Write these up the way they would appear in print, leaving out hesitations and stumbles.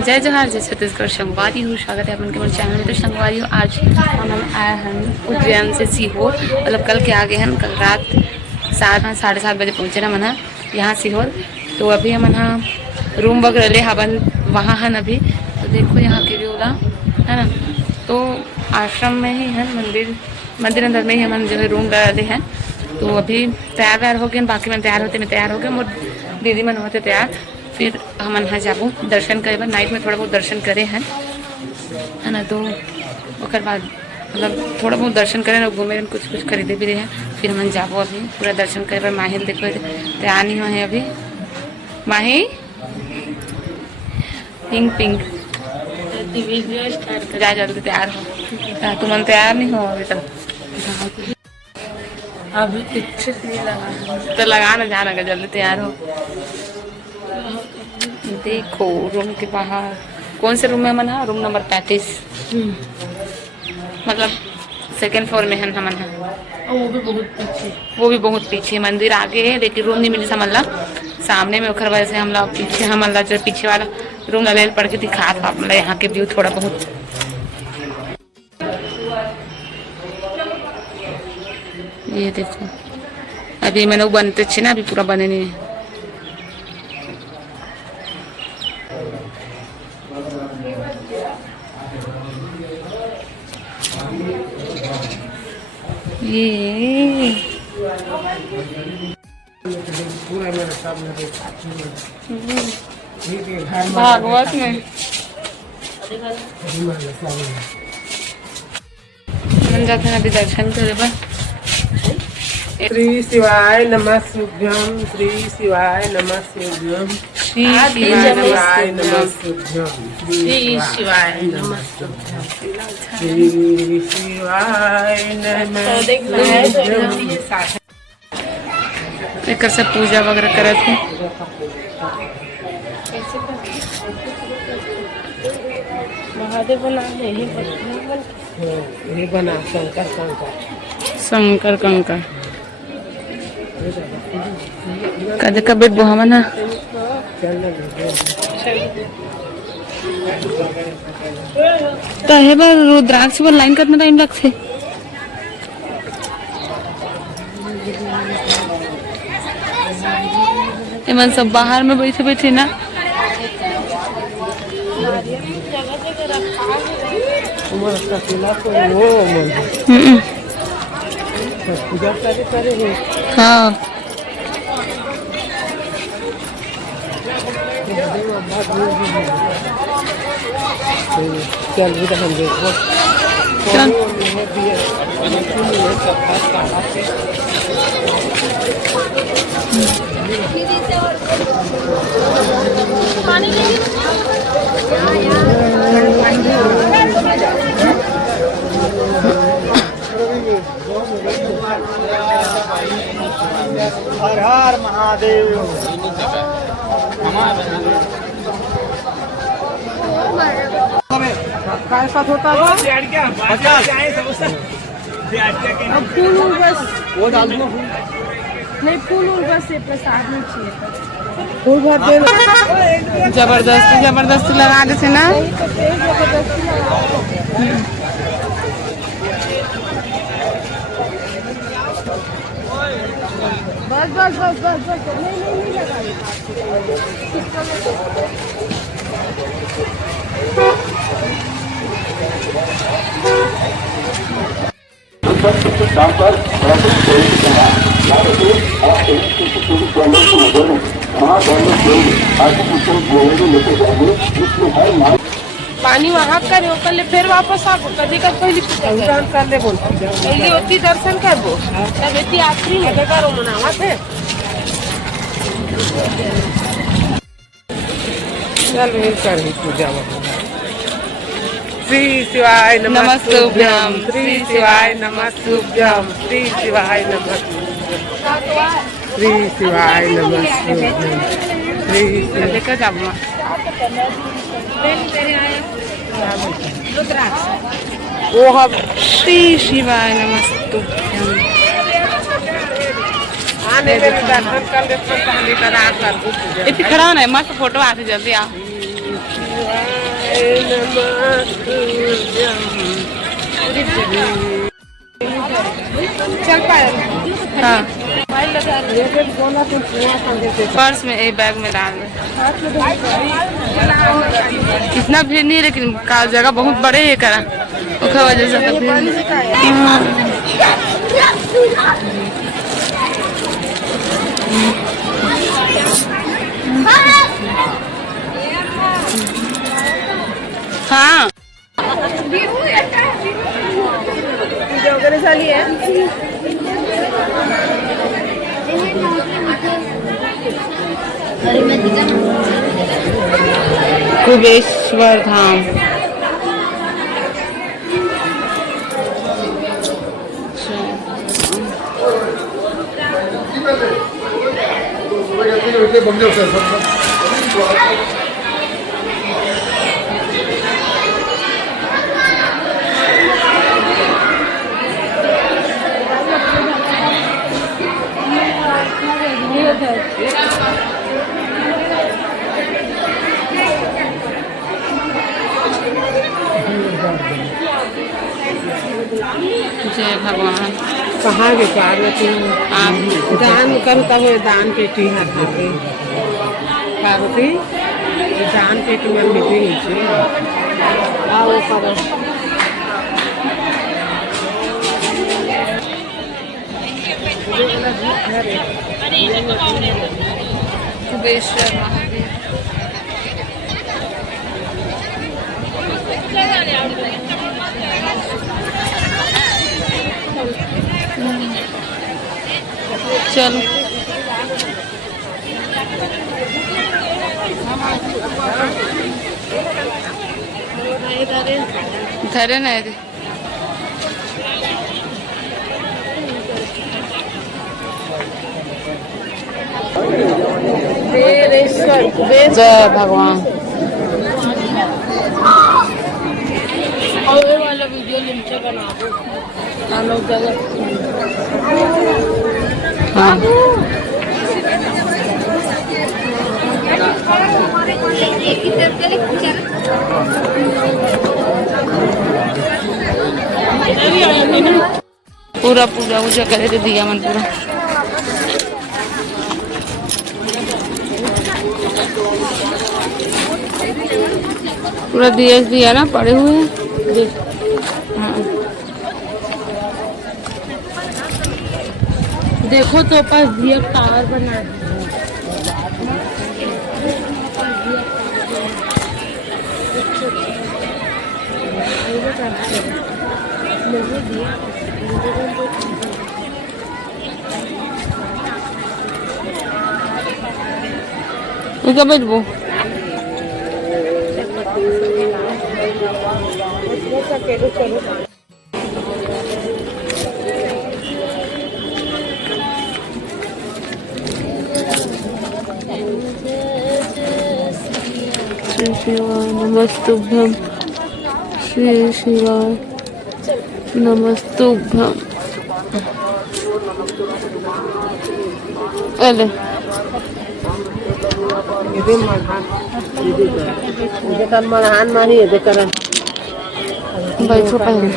जय जोहार जय छत्तीसगढ़ संगवारी हूँ। स्वागत है अपन के मेरे चैनल में। तो संगवारी हूँ, आज हम आए हैं उज्जैन से सीहोर, मतलब कल के आगे हैं। कल रात 7-7:30 बजे पहुँचे ना मना यहाँ सीहोर। तो अभी हम यहाँ रूम वगैरह ले हवन वहाँ हैं अभी। तो देखो यहाँ के व्यू है ना। तो आश्रम में ही है मंदिर अंदर में ही हम जो है रूम ले हैं। तो अभी तैयार हो गए, बाकी मैं तैयार हो गए और दीदी मन होते तैयार। फिर हम यहाँ जाबो दर्शन करे, नाइट में थोड़ा बहुत दर्शन करे हैं है ना। तो उसके बाद मतलब थोड़ा बहुत दर्शन करें और घूमे कुछ खरीदे भी रहे हैं। फिर हम जाबो अभी पूरा दर्शन करे। माहिल देखो तैयार नहीं हुए हैं अभी। माही पिंक जा जल्दी तैयार हो। तुम तैयार नहीं हो अभी तक? अभी कुछ नहीं लगा तो लगा ना, जाना का जल्दी तैयार हो। देखो रूम के बाहर कौन से रूम में मन है? रूम नंबर 35, मतलब सेकेंड फ्लोर में है हमन है। वो भी बहुत पीछे मंदिर आगे है, लेकिन रूम नहीं मिली समझ सामने में। उखर वजह से हम लोग पीछे जो पीछे वाला रूम ले पड़ के दिखा था मतलब यहाँ के व्यू थोड़ा बहुत। ये देखो अभी मैंने वो बनते अच्छे ना, अभी पूरा बने नहीं है। ये भागवत में हम जाते हैं अभी दर्शन करे। श्री शिवाय नमः शुभ्यम, श्री शिवाय नमः शुभ्यम, श्री शिवाय नमः शुभ्यम, श्री शिवाय नमः शुभ्यम, श्री शिवाय नमः शुभ्यम। एक से पूजा वगैरह करे थे। महादेव बना ये बना शंकर कंकर कदे कबे बुहावा ना। तो है बार रुद्राक्ष पर लाइन कितना टाइम लगते? एमन सब बाहर में बैठे ना। हाँ चल भी हम देखो हर हर महादेव। कैसा होता है फूल बस वो डाल दो। नहीं फूल बस प्रसाद में चाहिए। फूल भर दे। जबरदस्ती लगा देते ना। बस नहीं पानी वहाँ करे ओकर फिर वापस आबो कभी का पहले कर ले बोल पहले होती दर्शन करबो तब एती आखिरी में करो मनावा थे। चल मिल कर ही पूजा। श्री शिवाय नमः शुभ्यम, श्री शिवाय नमः शुभ्यम, श्री शिवाय नमः श्री शिवाय नमः शुभ्यम, श्री लेकर जाऊंगा। वो हम श्री शिवाय नमस्तुभ्यम। आने मेरे दर्शन कर ले तो कहानी करा कर इतनी खड़ा होना है, मस्त फोटो आती जल्दी आ। चल पाए हाँ पर्स में एक बैग में डाल दे। इतना भीड़ नहीं है लेकिन का जगह बहुत बड़े है करा उसका वजह से तो भीड़ हाँ वगैरह है कुबेश्वर धाम जय भगवान। कहाँ के पार्वती आप दान कर तब दान पेटी हाथ में पार्वती दान पेटी में मिली नीचे आओ करो कुबेश्वर महादेव चलो धरे नहीं दे जय भगवान। वाला वीडियो लिंक से बना दो हाँ पूरा पूरा मुझे करे तो दिया मन पूरा पूरा दिया ना पड़े हुए हैं। हाँ देखो तो पास दिया टावर बना क्या बैठबो श्री शिवाय नमस्तुभ्यं श्री शिवाय नमस्तुभ्यं अले मरहान माही बैठो पहले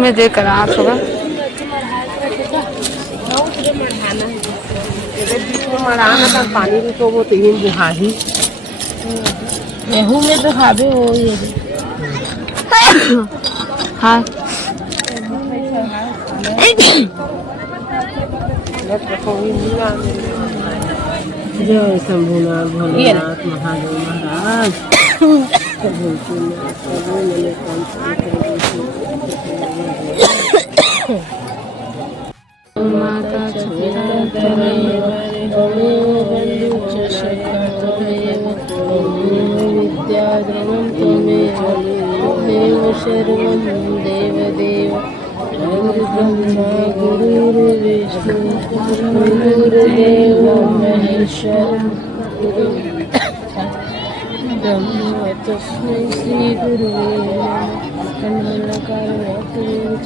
मैं देख कर आप सुबह मरहाना पानी भी तो वो तीन बुहाही गेहूँ में तो खावे वो ये हाँ जय शंभुनाथ भोलेनाथ महादेव महाराज माता विद्याद्रवं त्वमेव सर्वं देवदेव ब्रह्मा गुरुर्विष्णु गुरुर्देवो महेश्वरः ब्रह्म तस्मै श्रीगुरुवे नमः कण्डलकारणं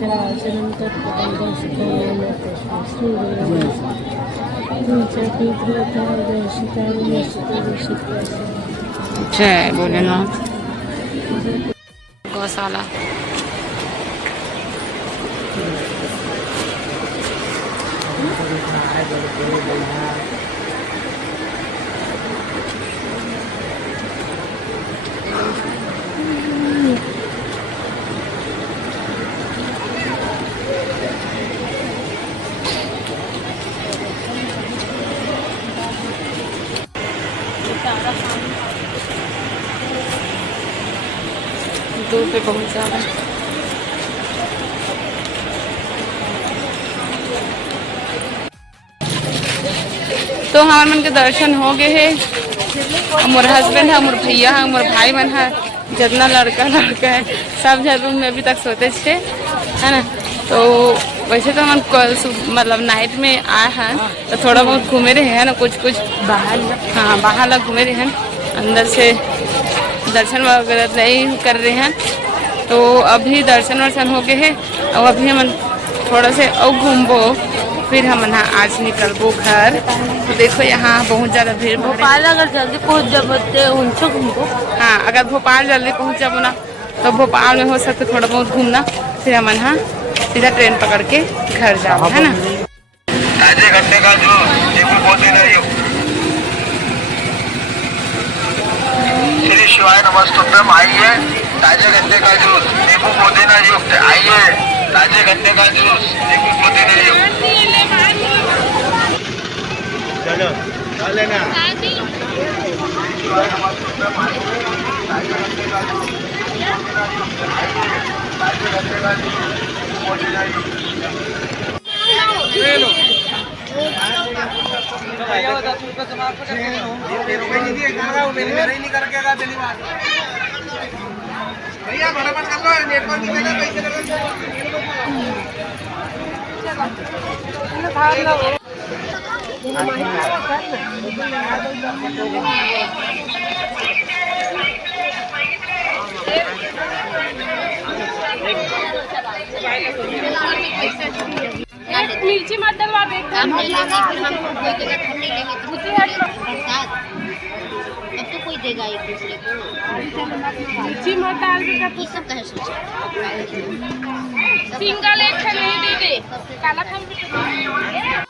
चराचरं तत्पदं दर्शितेन तस्मै श्रीगुरुवे नमः जय भोलेनाथ। गौशाला दूर पे बहुत ज़्यादा। तो हमार मन के दर्शन हो गए है। मोर हस्बैंड है, मोर भैया है, मोर भाई मन है, जितना लड़का है सब जरूर में अभी तक सोते थे, है ना। तो वैसे तो हम मतलब नाइट में आए हैं तो थोड़ा बहुत घूमे रहे हैं ना, कुछ बाहर, हाँ बाहर लग घूमे रहे हैं, अंदर से दर्शन वगैरह नहीं कर रहे हैं। तो अभी दर्शन वर्शन हो गए है और अभी हम थोड़ा से और घूमबो, फिर हम आज निकलबो घर। तो देखो यहाँ बहुत ज़्यादा भीड़। भोपाल अगर जल्दी पहुँच जाते उनसे घूमो। हाँ, अगर भोपाल जल्दी पहुँच जाबो ना तो भोपाल में हो सकता थोड़ा बहुत घूमना, फिर हम यहाँ सीधा ट्रेन पकड़ के घर जाओ, है ना। ताजे गन्ने का जूस, नींबू पुदीना युक्त। श्री शिवाय नमस्तुभ्यम। आइए, ताजे गन्ने का जूस, नींबू पुदीना युक्त। आइए, ताजे गन्ने का जूस, नींबू पुदीना युक्त। चलो, खा लेना। शिवाय नमस्तुभ्यम। आइए, ताजे गन्ने का जूस, ताजे गन्ने का जूस, नींबू पुदीना युक्त। भैया बराबर कर लो, नेटवर्क की जगह पैसे मिर्ची मत डलवा, काम नहीं लेंगे फिर हम कोई जगह हम नहीं लेंगे तो प्रसाद तब तो कोई देगा एक दूसरे को। मिर्ची मत डाल के ये सब कहे सोचा सिंगल एक नहीं दे दे काला खान